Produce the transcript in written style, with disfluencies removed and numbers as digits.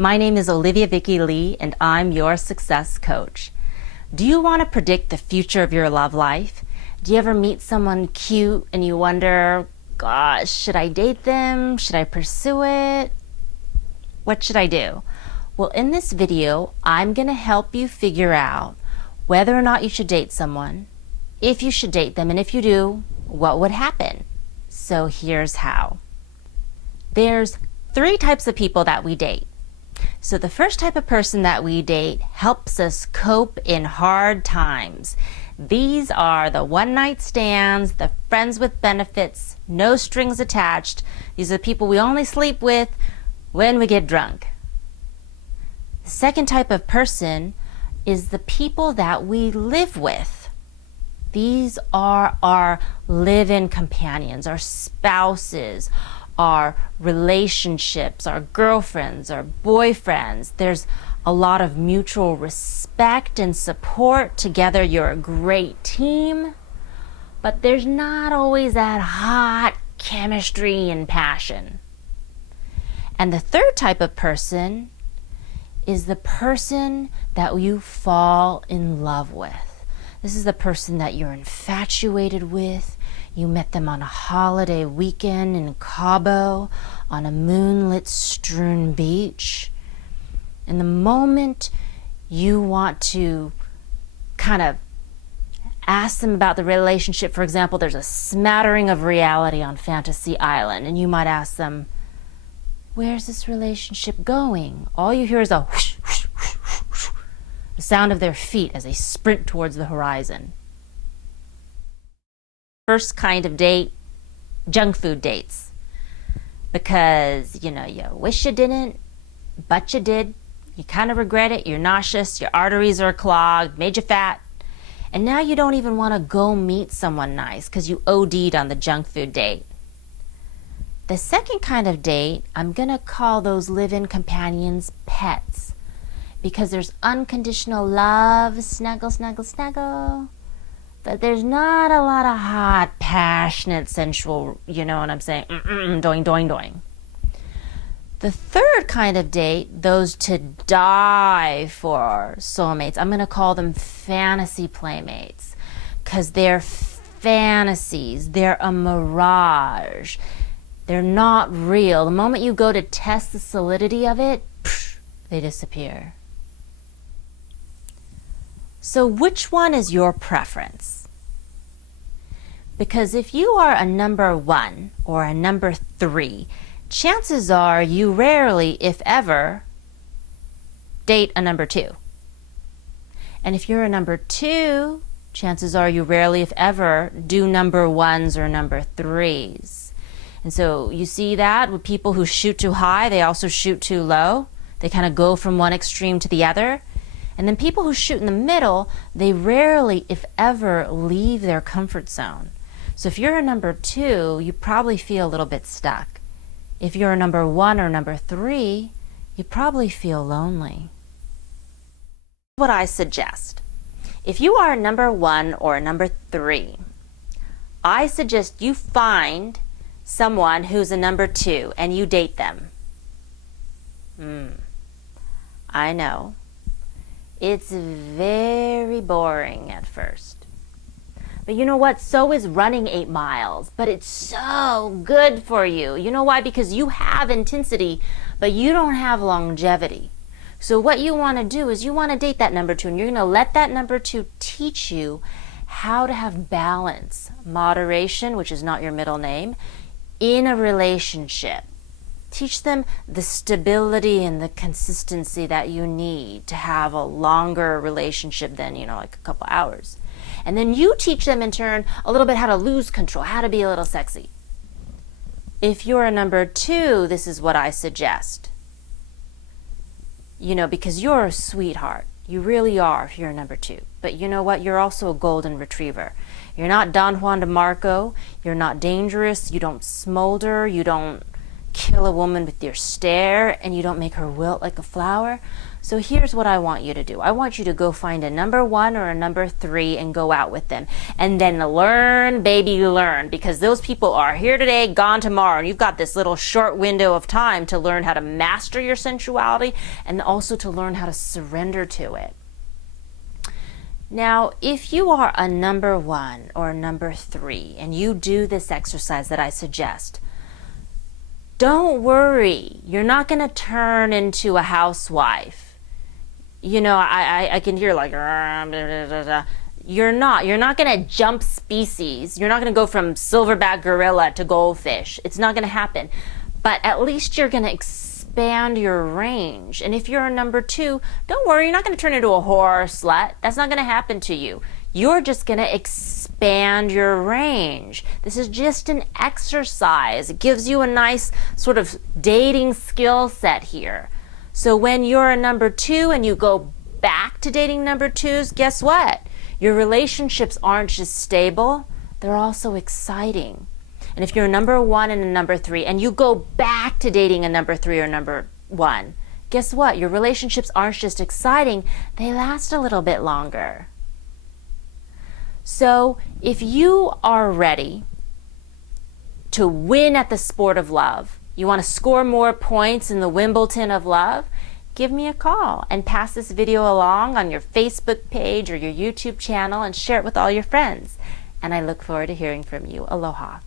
My name is Vicky Lee, and I'm your success coach. Do you want to predict the future of your love life? Do you ever meet someone cute and you wonder, gosh, should I date them? Should I pursue it? What should I do? Well, in this video, I'm going to help you figure out whether or not you should date someone, if you should date them, and if you do, what would happen? So here's how. There's 3 types of people that we date. So the first type of person that we date helps us cope in hard times. These are the one-night stands, the friends with benefits, no strings attached. These are the people we only sleep with when we get drunk. The second type of person is the people that we live with. These are our live-in companions, our spouses, our relationships, our girlfriends, our boyfriends. There's a lot of mutual respect and support. Together you're a great team, but there's not always that hot chemistry and passion. And the third type of person is the person that you fall in love with. This is the person that you're infatuated with. You met them on a holiday weekend in Cabo on a moonlit strewn beach. And the moment you want to kind of ask them about the relationship, for example, there's a smattering of reality on Fantasy Island, and you might ask them, where's this relationship going? All you hear is a whoosh, whoosh, whoosh, whoosh, whoosh, the sound of their feet as they sprint towards the horizon. First kind of date, junk food dates. Because, you wish you didn't, but you did. You kind of regret it. You're nauseous. Your arteries are clogged, made you fat. And now you don't even want to go meet someone nice because you OD'd on the junk food date. The second kind of date, I'm going to call those live-in companions pets. Because there's unconditional love, snuggle, snuggle, snuggle. But there's not a lot of hot, passionate, sensual, you know what I'm saying, doing, doing, doing. The third kind of date, those to die for soulmates, I'm going to call them fantasy playmates. Because they're fantasies, they're a mirage. They're not real. The moment you go to test the solidity of it, they disappear. So which one is your preference? Because if you are a number 1 or a number 3, chances are you rarely, if ever, date a number 2. And if you're a number 2, chances are you rarely, if ever, do number 1s or number 3s. And so you see that with people who shoot too high, they also shoot too low. They kind of go from one extreme to the other. And then people who shoot in the middle, they rarely, if ever, leave their comfort zone. So if you're a number 2, you probably feel a little bit stuck. If you're a number 1 or number 3, you probably feel lonely. What I suggest, if you are a number 1 or a number 3, I suggest you find someone who's a number 2 and you date them. I know. It's very boring at first. But you know what? So is running 8 miles. But it's so good for you. You know why? Because you have intensity, but you don't have longevity. So what you want to do is you want to date that number 2, and you're going to let that number 2 teach you how to have balance, moderation, which is not your middle name, in a relationship. Teach them the stability and the consistency that you need to have a longer relationship than, like a couple hours. And then you teach them in turn a little bit how to lose control, how to be a little sexy. If you're a number 2, this is what I suggest. Because you're a sweetheart. You really are if you're a number 2. But you know what? You're also a golden retriever. You're not Don Juan DeMarco. You're not dangerous. You don't smolder. You don't kill a woman with your stare and you don't make her wilt like a flower. So here's what I want you to do. I want you to go find a number 1 or a number 3 and go out with them. And then learn, baby, learn. Because those people are here today, gone tomorrow. And you've got this little short window of time to learn how to master your sensuality and also to learn how to surrender to it. Now, if you are a number 1 or a number 3 and you do this exercise that I suggest, don't worry. You're not going to turn into a housewife. You know, I can hear like, you're not going to jump species. You're not going to go from silverback gorilla to goldfish. It's not going to happen. But at least you're going to expand your range. And if you're a number 2, don't worry, you're not going to turn into a whore or slut. That's not going to happen to you. You're just going to expand your range. This is just an exercise. It gives you a nice sort of dating skill set here. So when you're a number 2 and you go back to dating number 2s, guess what? Your relationships aren't just stable, they're also exciting. And if you're a number 1 and a number 3 and you go back to dating a number 3 or number 1, guess what? Your relationships aren't just exciting, they last a little bit longer. So if you are ready to win at the sport of love, you want to score more points in the Wimbledon of love, give me a call and pass this video along on your Facebook page or your YouTube channel and share it with all your friends. And I look forward to hearing from you. Aloha.